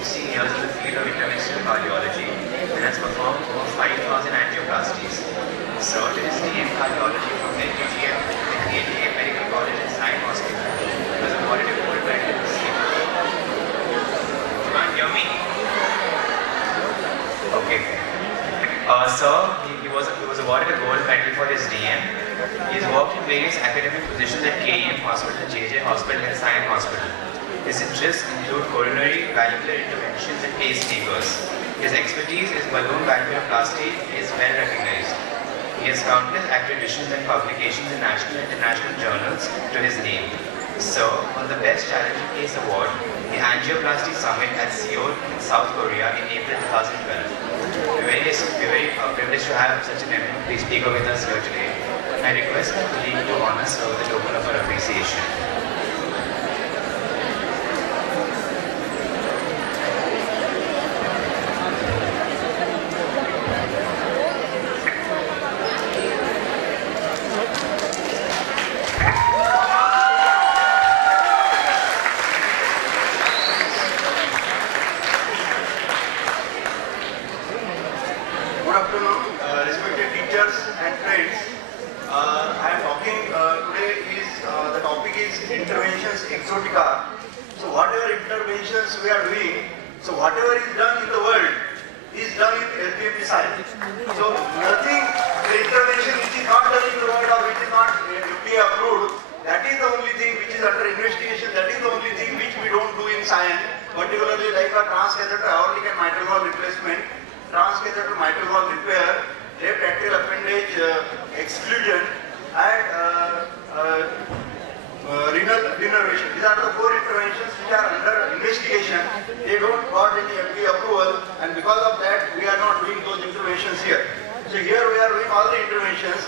16 years in the field of interventional cardiology and has performed over 5,000 angioplasties. Served in his DM cardiology from LKGM and ATA Medical College and Science Hospital. He was awarded a gold medal in the same. You can't hear me? Okay. Sir, he was awarded a gold medal for his DM. He has worked in various academic positions at KEM Hospital, JJ Hospital and Science Hospital. His interests include coronary, valvular interventions and pacemakers. His expertise in balloon valvuloplasty is well recognized. He has countless accreditations and publications in national and international journals to his name. Sir, on the Best Challenging Case Award, the Angioplasty Summit at Seoul in South Korea in April 2012. We're very privileged to have such an eminent speaker with us here today. I request my colleague to honor sir with a token of our appreciation. Good afternoon, respected teachers and friends. I am talking today the topic is interventions Exotica. So whatever interventions we are doing, so whatever is done in the world is done in LPMP side. So nothing, the intervention which is not done in the world or which is not FDA approved, that is the only thing which is under investigation, that is the only thing which we don't do in science, particularly like a transcatheter aortic and mitral valve replacement, transcatheter mitral valve repair, left atrial appendage exclusion and renal denervation. These are the 4 interventions which are under investigation. They don't got any FDA approval and because of that we are not doing those interventions here. So here we are doing all the interventions.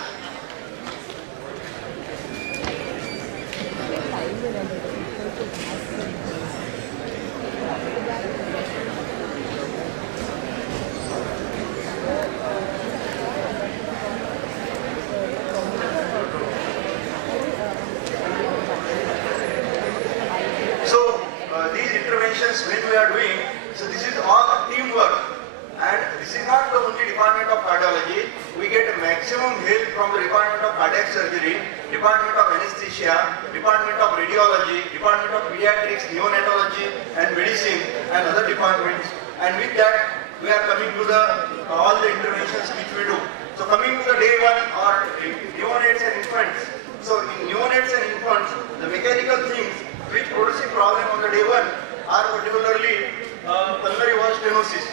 These interventions when we are doing, so this is all teamwork and this is not the only department of cardiology. We get maximum help from the Department of Cardiac Surgery, Department of Anesthesia, Department of Radiology, Department of Pediatrics, Neonatology and Medicine and other departments, and with that we are coming to the all the interventions which we do. So coming to the day 1 or neonates and infants. So in neonates and infants, the mechanical things which producing problem on the day 1 are particularly pulmonary valve stenosis.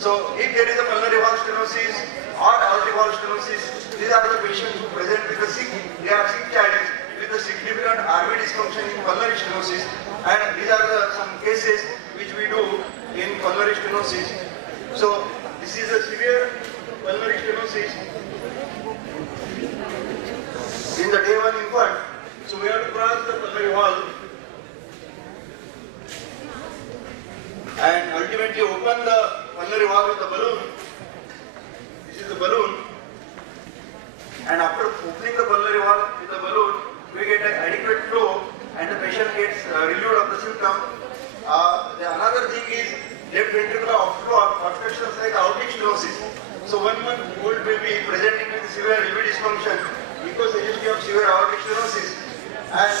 So if there is a pulmonary valve stenosis or aortic valve stenosis, these are the patients who present with a sick child with a significant RV dysfunction in pulmonary stenosis, and these are some cases which we do in pulmonary stenosis. So this is a severe pulmonary stenosis in the day 1 infant. So we have to cross the pulmonary valve and ultimately open the pulmonary valve with the balloon. This is the balloon, and after opening the pulmonary valve with the balloon, we get an adequate flow and the patient gets relieved of the symptom. Another thing is left ventricular outflow obstructions like aortic stenosis. So 1-month-old baby presenting with severe LV dysfunction, ecosuggestion of severe aortic stenosis, and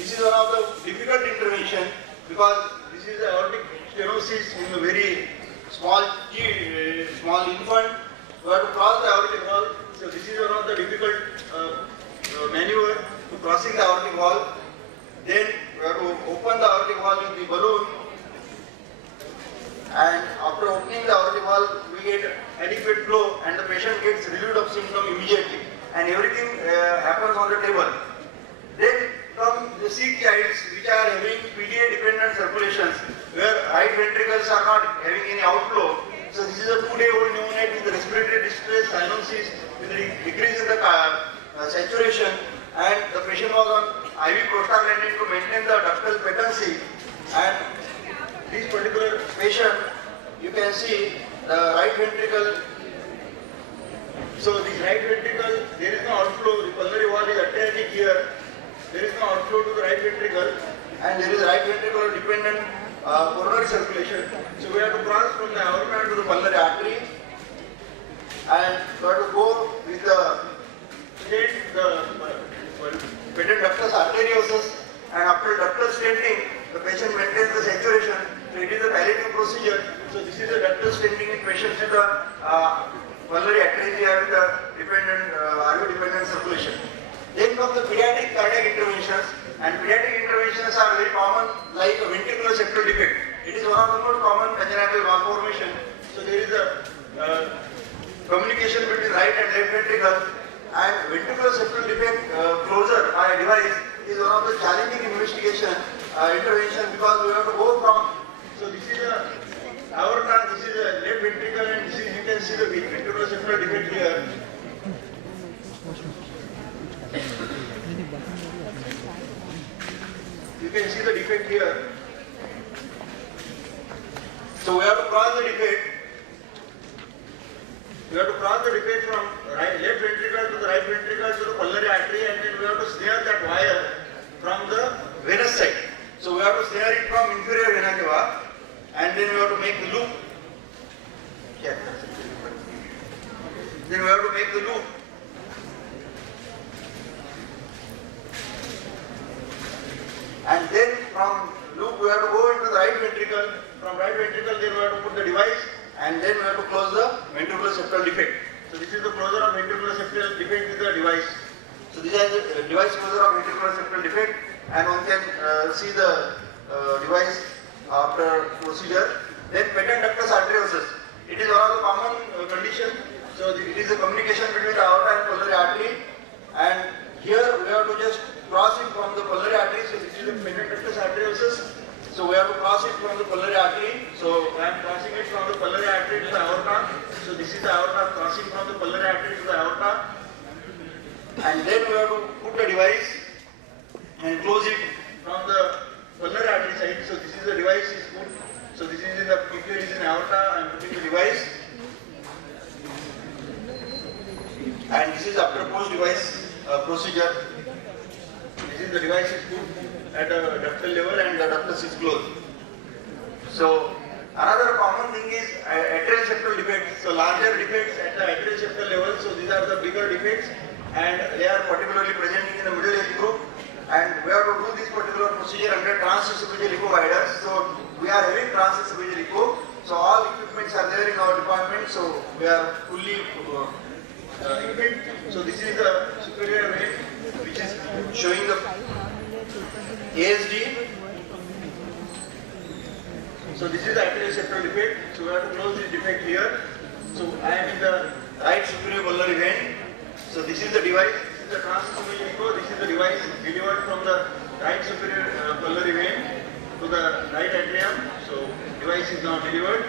this is one of the difficult intervention because this is the aortic stenosis in a very small infant. We have to cross the aortic valve. So this is one of the difficult maneuver to crossing the aortic valve. Then we have to open the aortic valve with the balloon, and after opening the aortic valve, we get adequate flow and the patient gets relieved of symptom immediately, and everything happens on the table. Then come the sick childs which are having PDA dependent circulations where right ventricles are not having any outflow. So this is a 2-day-old neonate with respiratory distress, cyanosis with a decrease in the saturation, and the patient was on IV prostaglandin to maintain the ductal patency. And this particular patient, you can see the right ventricle. So this right ventricle, there is no outflow. The pulmonary valve is attenuating here. There is no outflow to the right ventricle, and there is right ventricular dependent coronary circulation. So we have to cross from the aorta to the pulmonary artery, and we have to go with the stent, the patent ductus arteriosus, and after ductal stenting, the patient maintains the saturation. So it is a palliative procedure. So this is a ductal stenting in patients with the pulmonary atresia with the dependent RV-dependent circulation. Then come the pediatric cardiac interventions, and pediatric interventions are very common, like a ventricular septal defect. It is one of the most common congenital malformation. So there is a communication between right and left ventricle, and ventricular septal defect closure by a device is one of the challenging investigation intervention, because we have to go from. So this is a aorta, this is a left ventricle, and this is, you can see the ventricular septal defect here. You can see the defect here. So we have to cross the defect. We have to cross the defect from left ventricle to the right ventricle to the pulmonary artery, and then we have to snare that wire from the venous side. So we have to snare it from inferior vena cava, and then we have to make the loop. Then we have to make the loop. And then from loop we have to go into the right ventricle. From right ventricle, then we have to put the device, and then we have to close the ventricular septal defect. So this is the closure of ventricular septal defect with the device. So this is the device closure of ventricular septal defect, and one can see the device after procedure. Then patent ductus arteriosus. It is one of the common condition. So it is a communication between the aorta and pulmonary artery, and here we have to just cross it from the pulmonary artery. So this is the patent ductus arteriosus. So we have to cross it from the pulmonary artery. So I am crossing it from the pulmonary artery to the aorta. So this is the aorta, crossing from the pulmonary artery to the aorta. And then we have to put the device and close it from the pulmonary artery side. So this is the device is put. So this is in the, if there is an aorta, I am putting the device. And this is after post device procedure. This is the device is put at a ductal level, and the ductus is closed. So another common thing is atrial septal defects. So larger defects at the atrial septal level. So these are the bigger defects, and they are particularly presenting in the middle age group. And we have to do this particular procedure under transesophageal echo guidance. So we are having transesophageal echo. So all equipments are there in our department. So we are fully equipped. So this is the superior vein, which is showing the ASD. So this is the atrial septal defect. So we have to close this defect here. So I am in the right superior pulmonary vein. So this is the device. This is the transesophageal echo. This is the device delivered from the right superior pulmonary vein to the right atrium. So device is now delivered.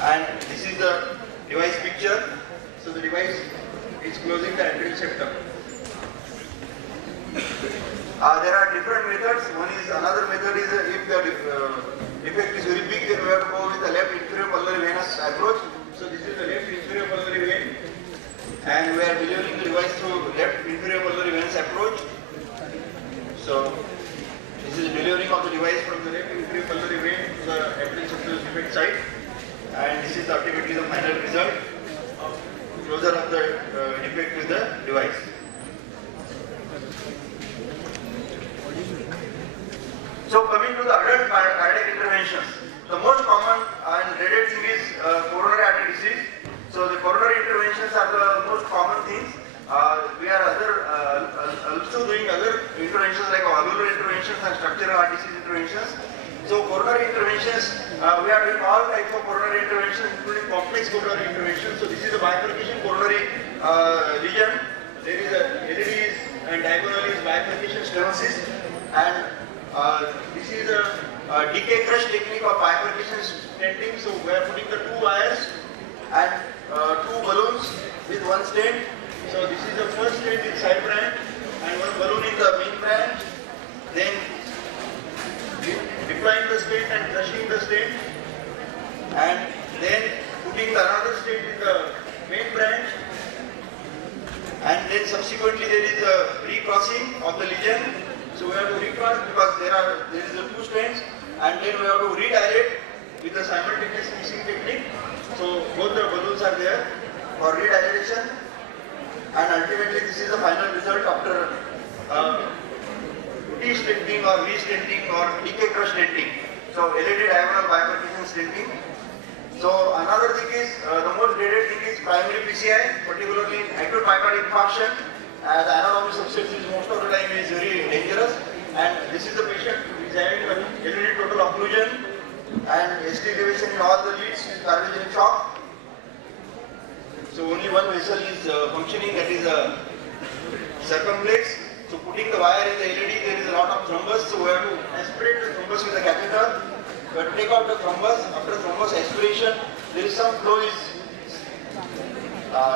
And this is the device picture. So the device is closing the atrial septum. There are different methods. One is, another method is if the defect is very big, then we have to go with the left inferior pulmonary venous approach. So this is the left inferior pulmonary vein, and we are delivering the device through left inferior pulmonary venous approach. So this is delivering of the device from the left inferior pulmonary vein to the atrial septal defect site, and this is ultimately the final result of closure of the defect with the device. So coming to the adult cardiac interventions, the most common and dreaded thing is coronary artery disease. So the coronary interventions are the most common things. We are also doing other interventions like valvular interventions and structural heart disease interventions. So coronary interventions, we are doing all types of coronary interventions, including complex coronary interventions. So this is a bifurcation coronary lesion. There is a LEDs and diagonal is bifurcation stenosis, and this is a decay crush technique of bifurcation stenting. So we are putting the two wires and two balloons with one stent. So this is the first stent in side branch and one balloon in the main branch. Then deploying the stent and crushing the stent, and then putting another stent in the main branch, and then subsequently there is a recrossing of the lesion. So we have to recross because there is a two stents, and then we have to redirect with the simultaneous mixing technique. So both the balloons are there for redirection, and ultimately this is the final result after de-stenting or re-stenting or decay crush stenting. So LED diagonal bifurcation stenting. So another thing is, the most dreaded thing is primary PCI, particularly in acute myocardial infarction. The anatomy subset is most of the time is very dangerous, and this is the patient who is having a LED total occlusion and ST elevation in all the leads with cardiogenic shock. So only one vessel is functioning, that is circumflex. So putting the wire in the LED, there is a lot of thrombus, so we have to aspirate the thrombus with the catheter. We have to take out the thrombus. After thrombus aspiration, there is some flow is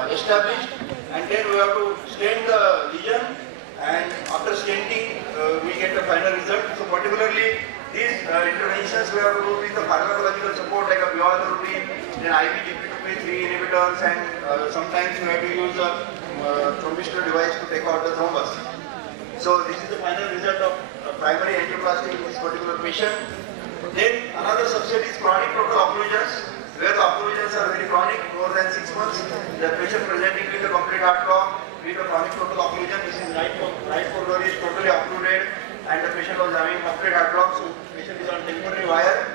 established, and then we have to stent the lesion, and after stenting we get the final result. So particularly these interventions we have to do with the pharmacological support like a bualorubin, then IVGP3 inhibitors, and sometimes we have to use a thrombistor device to take out the thrombus. So this is the final result of primary angioplasty in this particular patient. Then another subset is chronic total occlusions, where the occlusions are very chronic, more than 6 months. The patient presenting with a complete heart block, with a chronic total occlusion. This is right coronary is totally occluded, and the patient was having complete heart block, so the patient is on temporary wire.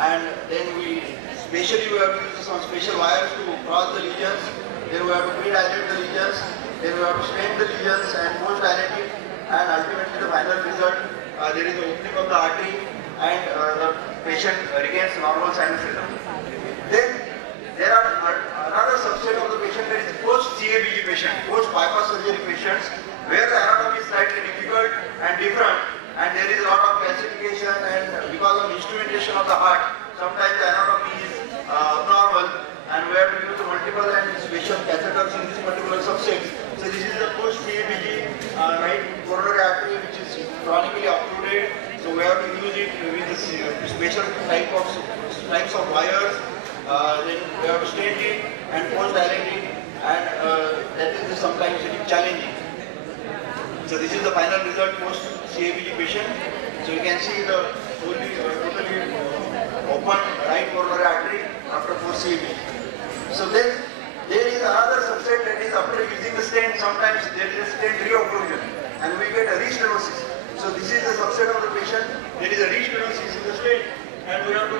And then we have to use some special wires to cross the lesions. Then we have to pre-dilate the lesions. Then we have to stent the lesions and post-dilate it. And ultimately the final result, there is an opening of the artery, and the patient regains normal sinus rhythm. Then there are another subset of the patient, that is post-CABG patient, post-bypass surgery patients, where the anatomy is slightly difficult and different, and there is a lot of calcification, and because of instrumentation of the heart, sometimes the anatomy is abnormal, and we have to use multiple and special catheters in this particular subset. So this is the post-CABG right coronary artery, which is chronically occluded. So we have to use it with a special types of wires. Then we have to stent it and post-dilate it, and that is sometimes challenging. So this is the final result post-CABG patient. So you can see the totally open right coronary artery after post-CABG. So then there is another subset, that is after using the stent, sometimes there is a stent reocclusion, and we get a restenosis. So this is the subset of the patient. There is a restenosis in the stent, and we have to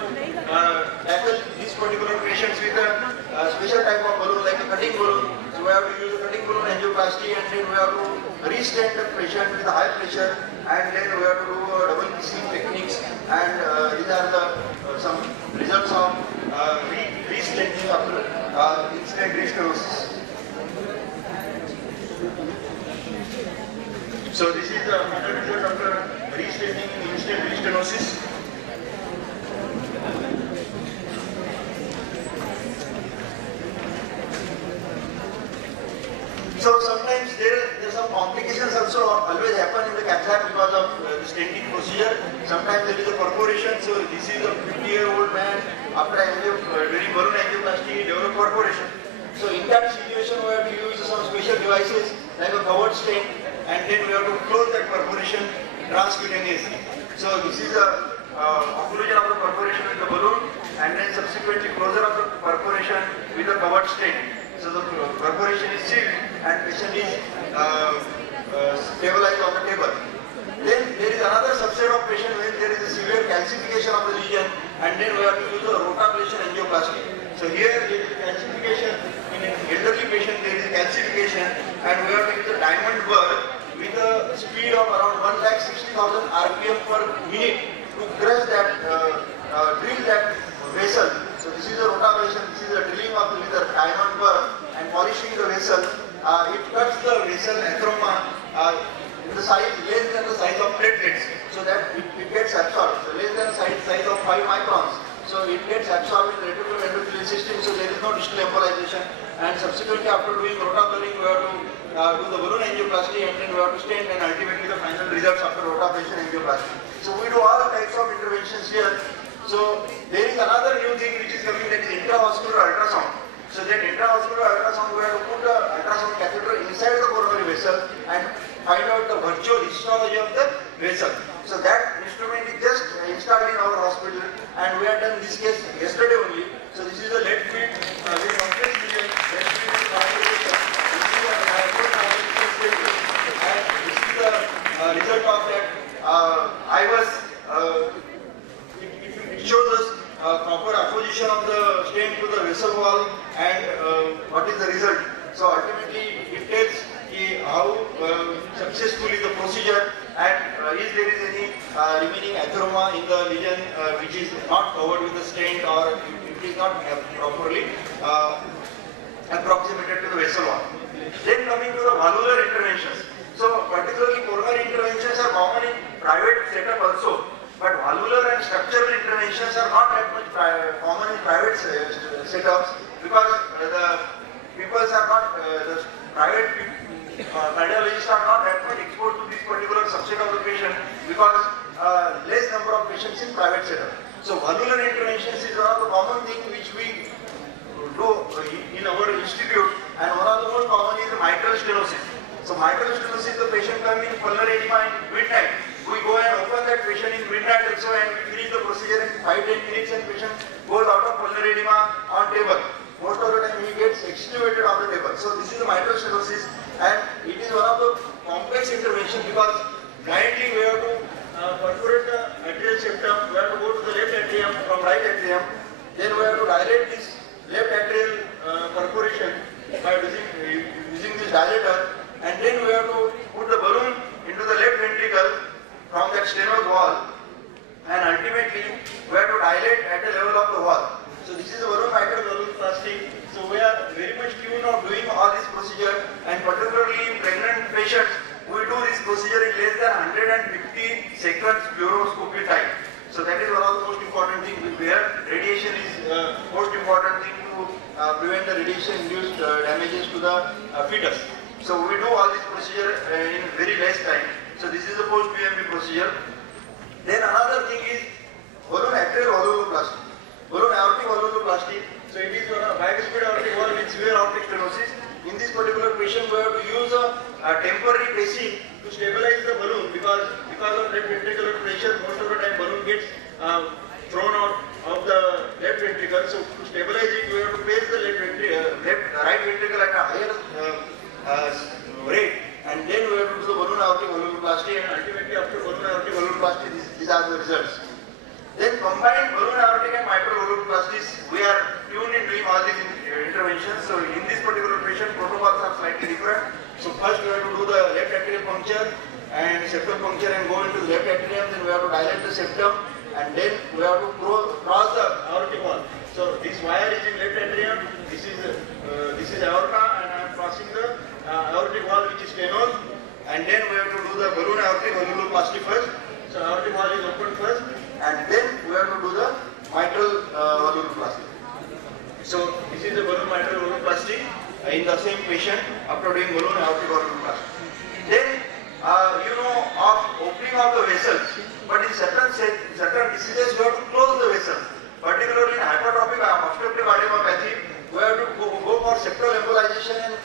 tackle these particular patients with a special type of balloon, like a cutting balloon. So we have to use a cutting balloon angioplasty, and then we have to re-stent the patient with a high pressure, and then we have to do double kissing techniques. And these are the some results of re-stenting after instant restenosis. So this is the final result after re-stenting in instant restenosis. So sometimes there are some complications also always happen in the cath lab because of the stenting procedure. Sometimes there is a perforation. So this is a 50-year-old man after doing balloon angioplasty, developed perforation. So in that situation we have to use some special devices like a covered stent, and then we have to close that perforation transcutaneously. So this is a occlusion of the perforation with the balloon, and then subsequently closure of the perforation with the covered stent. So the perforation is sealed and patient is stabilized on the table. Then there is another subset of patient when there is a severe calcification of the lesion, and then we have to use a rotablation angioplasty. So here there is a calcification. In an elderly patient there is a calcification, and we have to use a diamond burr with a speed of around 1,60,000 RPM per minute to crush that, drill that vessel. So this is a rotablation, this is a drilling of with a diamond burr and polishing the vessel. It cuts the vessel atheroma in the size less than the size of platelets, so that it gets absorbed. So less than the size of 5 microns. So it gets absorbed in the reticular endothelial system, so there is no distal embolization. And subsequently after doing rotablation, we have to do the balloon angioplasty, and then we have to stent, and ultimately the final results after rotablation angioplasty. So we do all types of interventions here. So there is another new thing which is coming, that is intravascular ultrasound. So that intravascular ultrasound, we have to put the ultrasound catheter inside the coronary vessel and find out the virtual histology of the vessel. So that instrument is just installed in our hospital, and we have done this case yesterday only. So this is a left feet with complex lesion, left feet with complication. This is a micro and this is the result of that. I was it shows us proper apposition of the stent to the vessel wall and what is the result. So ultimately it tells how successfully the procedure and if there is any remaining atheroma in the lesion which is not covered with the stent or it is not properly approximated to the vessel wall. Then coming to the valvular interventions. So particularly coronary interventions are common in private setup also, but valvular and structural interventions are not that much common in private setups because the people are not, the private cardiologists are not that much exposed to this particular subset of the patient because less number of patients in private setup. So valvular interventions is one of the common things which we do in our institute, and one of the most common is mitral stenosis. So mitral stenosis, the patient comes in pulmonary edema in midnight. We go and open that patient in midnight also and we finish the procedure in 5-10 minutes and patient goes out of pulmonary edema on table. Most of the time he gets extubated on the table. So this is the mitral stenosis, and it is one of the complex intervention because blindly we have to perforate the atrial septum, we have to go to the left atrium from right atrium, then we have to dilate this left atrial perforation by using this dilator, and then we have to put the balloon into the left ventricle from that steno's wall, and ultimately we have to dilate at the level of the wall. So this is a balloon mitral valvuloplasty. So we are very much keen of doing all this procedure, and particularly in pregnant patients, we do this procedure in less than 150 seconds fluoroscopy time. So that is one of the most important things where radiation is most important thing to prevent the radiation-induced damages to the fetus. So we do all this procedure in very less time. So this is the post-PMP procedure. Then another thing is balloon atrial valvuloplasty. Balloon aortic valvuloplasty. So it is a bicuspid aortic valve with severe aortic stenosis. In this particular patient, we have to use a temporary pacing to stabilize the balloon because of left ventricular pressure, most of the time balloon gets thrown out of the left ventricle. So to stabilize it, we have to pace the right ventricle at a higher rate, and then we have to do the balloon aortic valvuloplasty, and ultimately after balloon aortic valvuloplasty, these are the results. Then combined balloon aortic and mitral valvuloplasties, we are tuned in doing all these interventions. So in this particular patient, protocols are slightly different. So first we have to do the left atrial puncture and septal puncture and go into the left atrium. Then we have to dilate the septum, and then we have to cross the aortic wall. So this wire is in left atrium. This is aorta, and I am crossing the aortic wall, which is stenosis. And then we have to do the balloon aortic valvuloplasty first. So aortic wall is opened first, and then we have to do the mitral valvuloplasty. So this is the balloon mitral valvuloplasty in the same patient after doing balloon aortic valvuloplasty. Then you know of opening of the vessels, but in certain diseases we have to close the vessels. Particularly in hypertrophic obstructive cardiomyopathy, we have to go for septal embolization and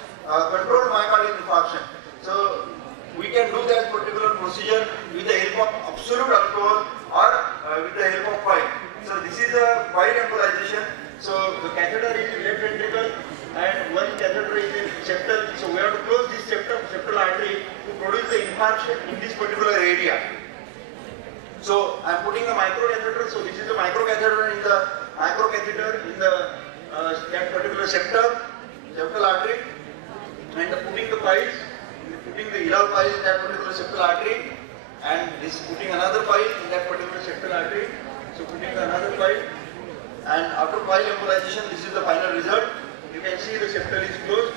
controlled myocardial infarction. So we can do that particular procedure with the help of absolute alcohol or with the help of coil. So this is a coil embolization. So the catheter is in left ventricle and one catheter is in septal. So we have to close this septal artery to produce the infarction in this particular area. So I am putting the microcatheter. So this is the microcatheter in the that particular septal artery, and putting the piles, putting the Hilal pile in that particular septal artery, and this putting another pile in that particular septal artery. So putting another pile, and after pile embolization, this is the final result. You can see the septal is closed,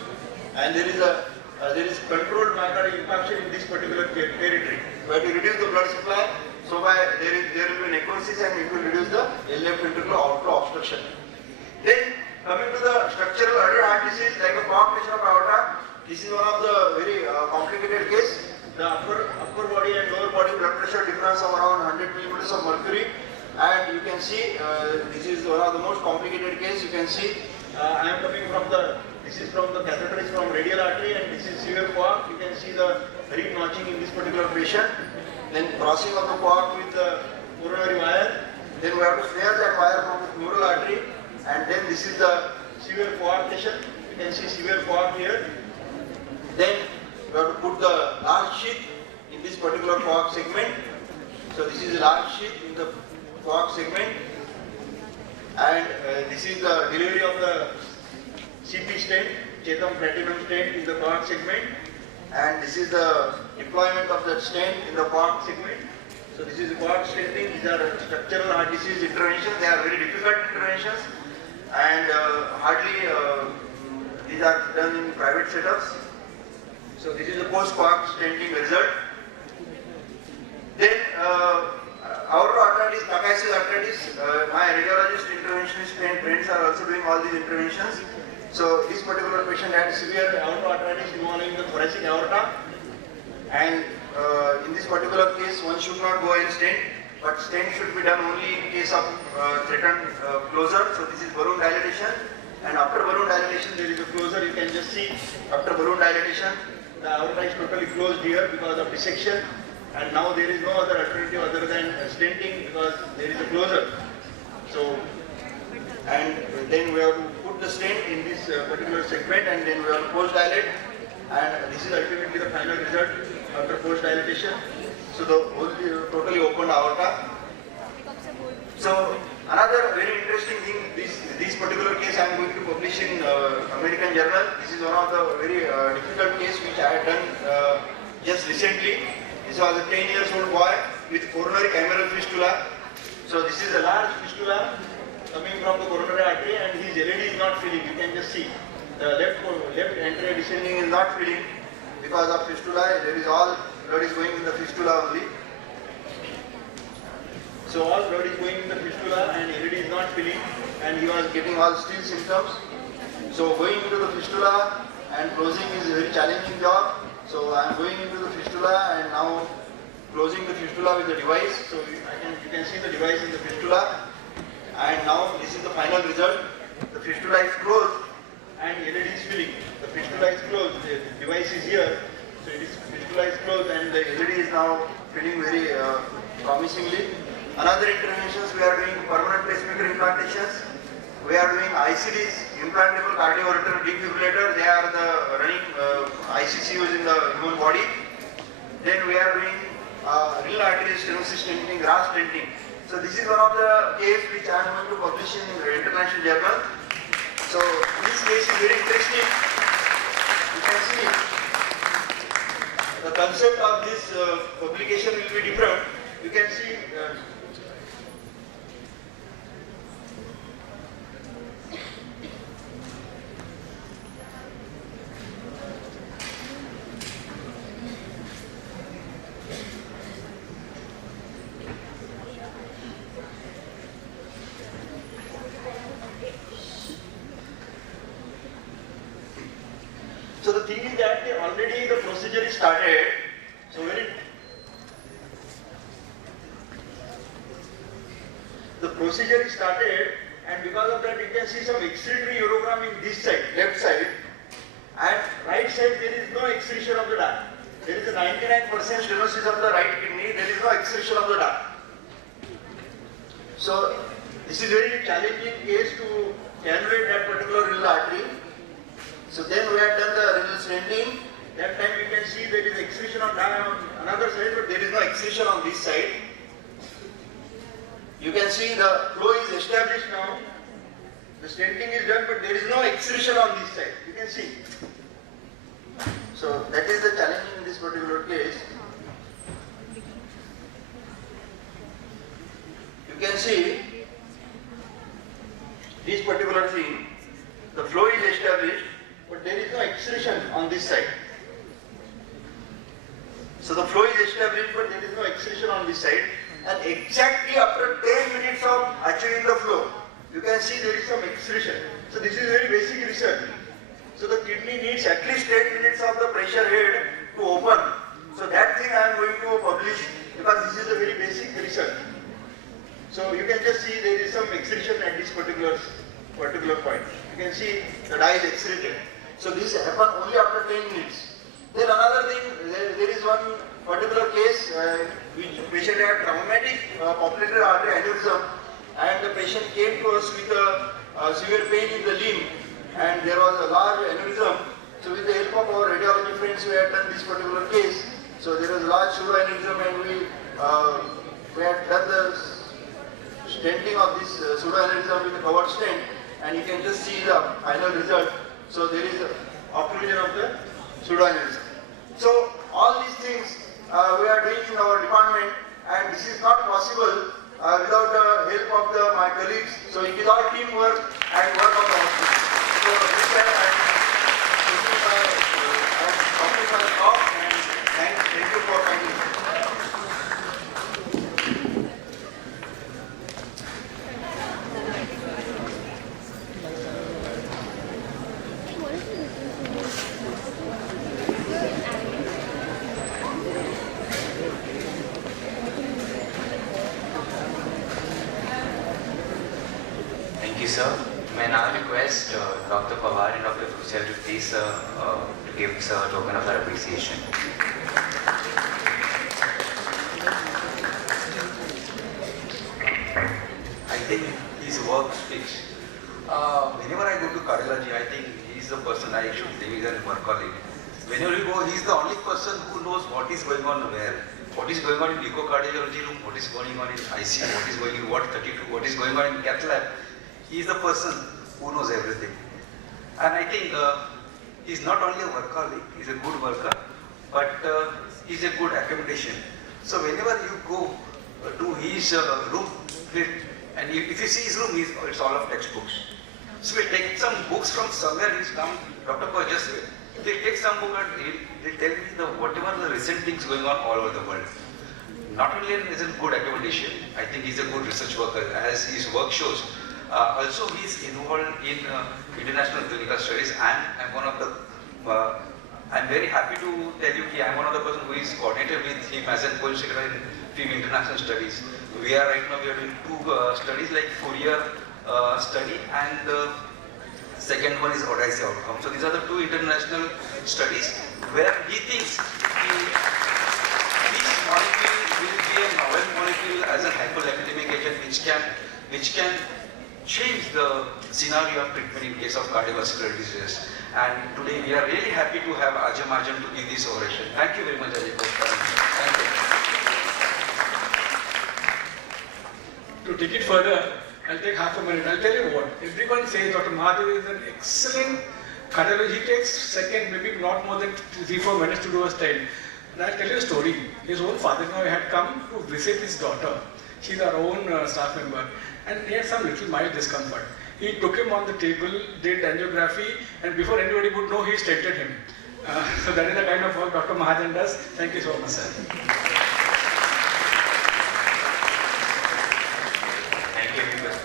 and there is controlled myocardial infarction in this particular territory. We have to reduce the blood supply. So there will be necrosis, and it will reduce the left ventricular outflow obstruction. Then coming to the structural heart disease like a coagulation of aorta, this is one of the very complicated case. The upper body and lower body blood pressure difference of around 100 millimeters of mercury, and you can see this is one of the most complicated case. You can see I am coming from this is from the catheter is from radial artery, and this is severe coag. You can see the ring notching in this particular patient. then crossing of the coag with the coronary wire, then we have to flare that wire from the neural artery, and then this is the severe coarctation. You can see severe coag here. Then we have to put the large sheath in this particular coag segment. So this is a large sheath in the coag segment, and this is the delivery of the CP stent, Chetam platinum stent in the coag segment, and this is the deployment of the stent in the coag segment. So this is the coag stenting. These are structural heart disease interventions. They are very difficult interventions, and hardly these are done in private setups. So this is the post-coag stenting result. Then aortoarteritis, capacious arteritis, my radiologist, interventionist friends are also doing all these interventions. So this particular patient had severe aortoarteritis involving the thoracic aorta, and in this particular case one should not go in stent, but stent should be done only in case of threatened closure. So this is balloon dilatation, and after balloon dilatation there is a closure. You can just see after balloon dilatation the aorta is totally closed here because of dissection, and now there is no other alternative other than stenting because there is a closure. So, and then we have to put the stent in this particular segment, and then we have to post dilate, and this is ultimately the final result after post dilatation. So the whole totally opened aorta. So another very interesting thing, this particular case I am going to publish in American Journal. This is one of the very difficult case which I had done just recently. This was a 10-year-old boy with coronary cameral fistula. So this is a large fistula coming from the coronary artery, and his LED is not filling. You can just see the left anterior descending is not filling because of fistula. There is all blood is going in the fistula only. So all blood is going in the fistula and LED is not filling, and he was getting all still symptoms. So going into the fistula and closing is a very challenging job. So I am going into the fistula and now closing the fistula with the device. So you can see the device in the fistula, and now this is the final result. The fistula is closed and LED is filling. The fistula is closed, the device is here. So it is fistula is closed and the LED is now filling very promisingly. Another interventions we are doing permanent pacemaker implantations. We are doing ICDs, implantable cardioverter defibrillator. They are the running ICCUs in the human body. Then we are doing renal artery stenosis stenting, RAS stenting. So this is one of the case which I am going to publish in the international journal. So this case is very interesting. You can see the concept of this publication will be different. You can see so the thing is that already the procedure is started. So the procedure is started, and because of that you can see some excretory urogram in this side, left side, and right side there is no excretion of the duct. There is a 99% stenosis of the right kidney. There is no excretion of the duct. So this is very challenging case to cannulate that particular renal artery. So then we have done the renal stenting. That time you can see there is excretion on another side, but there is no excretion on this side. You can see the flow is established now. The stenting is done, but there is no excretion on this side. You can see. So that is the challenge in this particular case. You can see this particular thing. The flow is established, but there is no excretion on this side. So the flow is established, but there is no excretion on this side. And exactly after 10 minutes of achieving the flow, you can see there is some excretion. So this is very basic research. So the kidney needs at least 10 minutes of the pressure head to open. So that thing I am going to publish because this is a very basic research. So you can just see there is some excretion at this particular point. You can see the dye is excreted. So this happens only after 10 minutes. Then another thing, there is one particular case, which patient had traumatic popliteal artery aneurysm, and the patient came to us with a severe pain in the limb, and there was a large aneurysm. So with the help of our radiology friends, we had done this particular case. So there was a large pseudoaneurysm, and we had done the stenting of this pseudoaneurysm with a covered stent, and you can just see the final result. So there is occlusion of the pseudoaneurysm. So all these things we are doing in our department, and this is not possible without the help of my colleagues. So it is all teamwork and work of the hospital. So this time I am completing my talk, and thank you for coming. Thank you, sir. May I now request Dr. Pawar and Dr. Khusya to please to give sir a token of their appreciation. I think his work speaks. Whenever I go to cardiology, I think he is the person I should leave as a workaholic. Whenever you go, he is the only person who knows what is going on where. What is going on in echocardiology room, what is going on in ICU, what is going in Ward 32, what is going on in cath lab. He is the person who knows everything. And I think he is not only a workaholic, he is a good worker, but he is a good accommodation. So whenever you go to his room, and if you see his room, it's all of textbooks. So we take some books from somewhere, he's come, Dr. Paul just said, they take some book and they tell me whatever the recent things going on all over the world. Not only is a good accommodation, I think he's a good research worker, as his work shows. Also, he's involved in international clinical studies, and I'm one of the. I'm very happy to tell you that I'm one of the person who is coordinated with him as a co-secretary in film international studies. We are right now doing two studies, like Fourier study, and the second one is Odyssey outcome. So these are the two international studies where he thinks this molecule will be a novel molecule as a hypolipidemic agent which can change the scenario of treatment in case of cardiovascular disease. And today we are really happy to have Ajay Mahajan to give this oration. Thank you very much, Ajay, for coming. Thank you. To take it further, I'll take half a minute. I'll tell you what. Everyone says Dr. Mahajan is an excellent cardiologist. He takes second, maybe not more than 3-4 minutes to do a stent. And I'll tell you a story. His own father-in-law had come to visit his daughter. She's our own staff member. And he had some little mild discomfort. He took him on the table, did angiography, and before anybody would know, he stented him. So that is the kind of work Dr. Mahajan does. Thank you so much, sir. Thank you, everybody.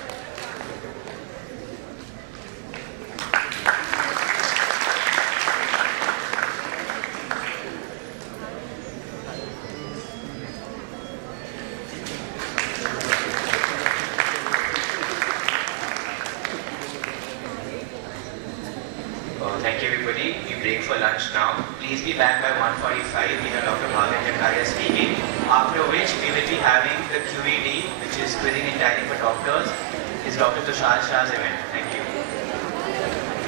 Thank you, everybody. We break for lunch now. Please be back by 1:45. We have Dr. Mahajan speaking. After which we will be having the QED, which is quizzing and dining for doctors. Is Dr. Tushar Shah's event.